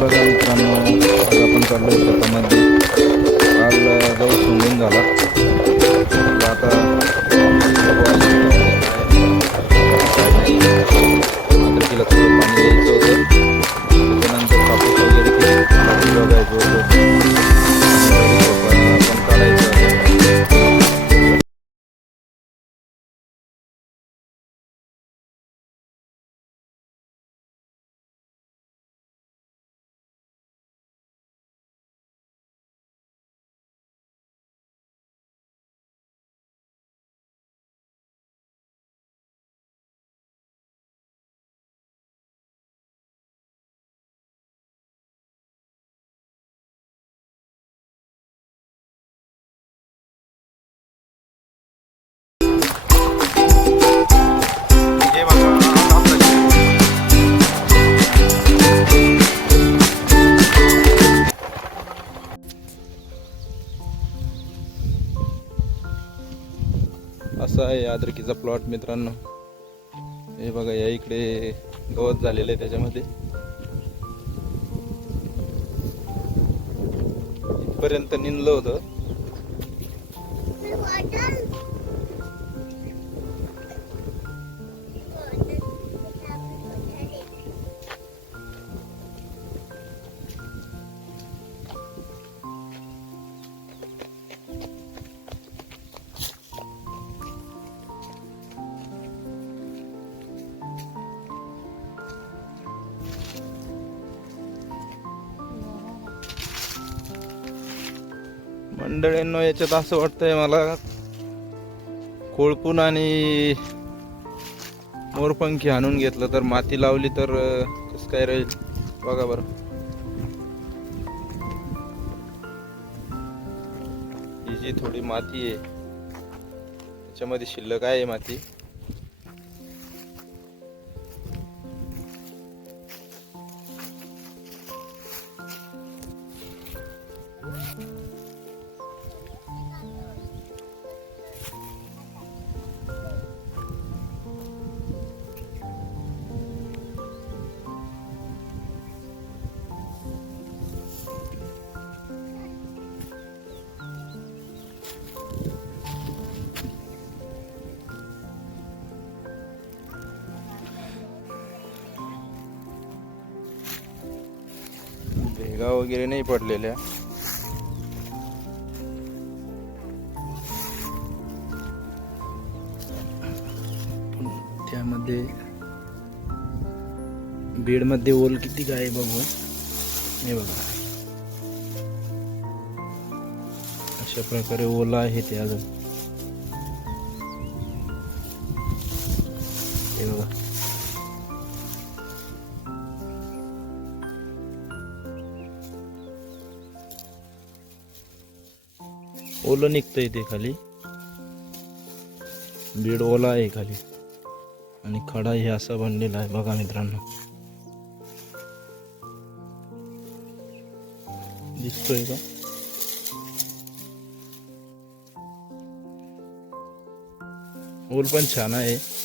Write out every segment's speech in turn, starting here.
बघा मित्रांनो आज आपण चाललोय शेतामध्ये. काल गहू सोंगून झाला. आहे अद्रकीचा प्लॉट मित्रांनो. हे बघा या इकडे गवत झालेलं आहे त्याच्यामध्ये. इथपर्यंत निंदलं होतं. मंडळींनो याच्यात असं वाटतंय मला कोळपून आणि मोरपंखी आणून घेतलं. तर माती लावली तर कसं काय राहील? बघा बरं. ही जी थोडी माती आहे त्याच्यामध्ये शिल्लक आहे माती. भेगा वगैरे नाही पडलेल्या. पण त्यामध्ये बेडमध्ये ओल किती काय आहे बघू. हे बघा. अशा प्रकारे ओला आहे ते अजून. हे बघा. ओलं निघतंय ते खाली. बीड ओला आहे खाली. आणि खडा हे असा बनलेला आहे बघा मित्रांनो. दिसतोय का? ओल पण छान आहे.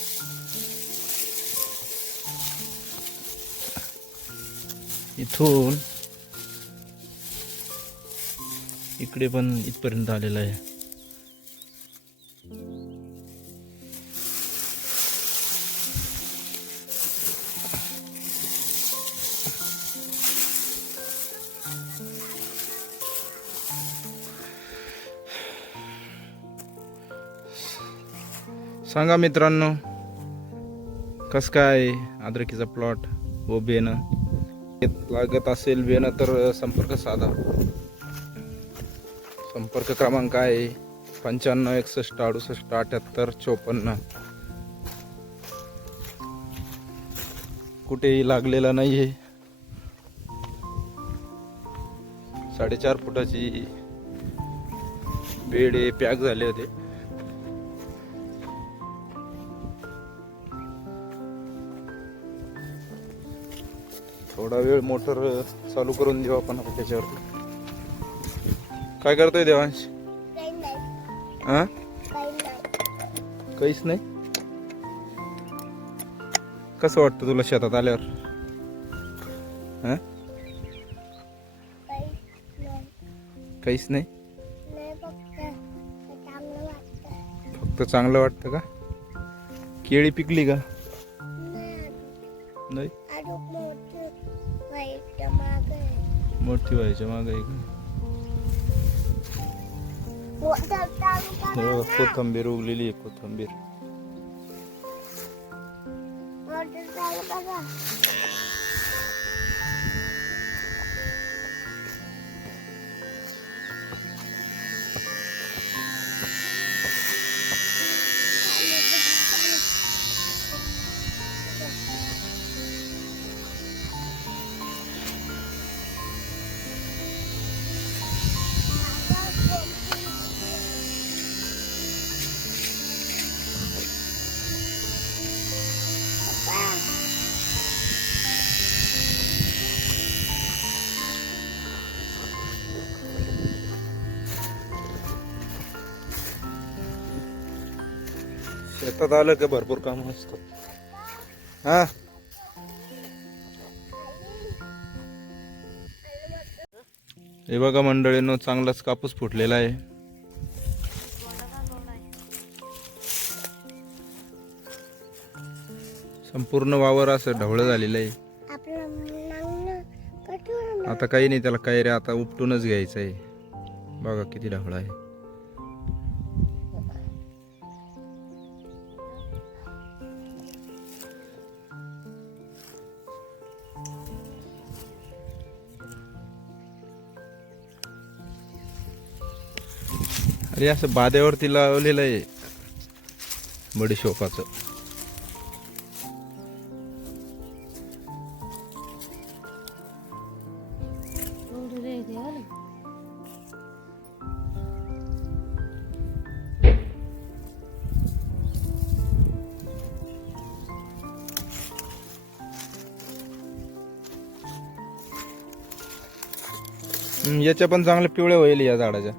इथून इकडे पण इथपर्यंत आलेला आहे. सांगा मित्रांनो कस काय अद्रकीचा प्लॉट व हो बेनं? लागत असेल बेनं तर संपर्क साधा. संपर्क क्रमांक आहे पंच्याण्णव एकसष्ट अडुसष्ट अठ्याहत्तर चोपन्न. कुठेही लागलेला नाही आहे साडेचार फुटाची बेड पॅक झाले होते. थोडा वेळ मोटर चालू करून देऊ आपण त्याच्यावर त्याच्यावरती. काय करतोय देवांश? हा? काहीच नाही? कसं वाटतं तुला शेतात आल्यावर? हा? काहीच नाही? नाही फक्त चांगलं वाटतं. का? केळी पिकली का? नाही. मोठी व्हायच्या मागं आहे का? हो, कोथंबीर उगलेली आहे कोथंबीर. शेतात आलं का भरपूर काम असतात हा. हे बघा मंडळीनं चांगलाच कापूस फुटलेला आहे. संपूर्ण वावर असं ढवळं झालेलं आहे. आता काही नाही त्याला काही रे आता उपटूनच घ्यायचं आहे. बघा किती ढवळा आहे. अरे असं बाद्यावरती लावलेलं आहे. बडीशोपाचं याच्या पण चांगल्या पिवळ्या होईल या झाडाच्या.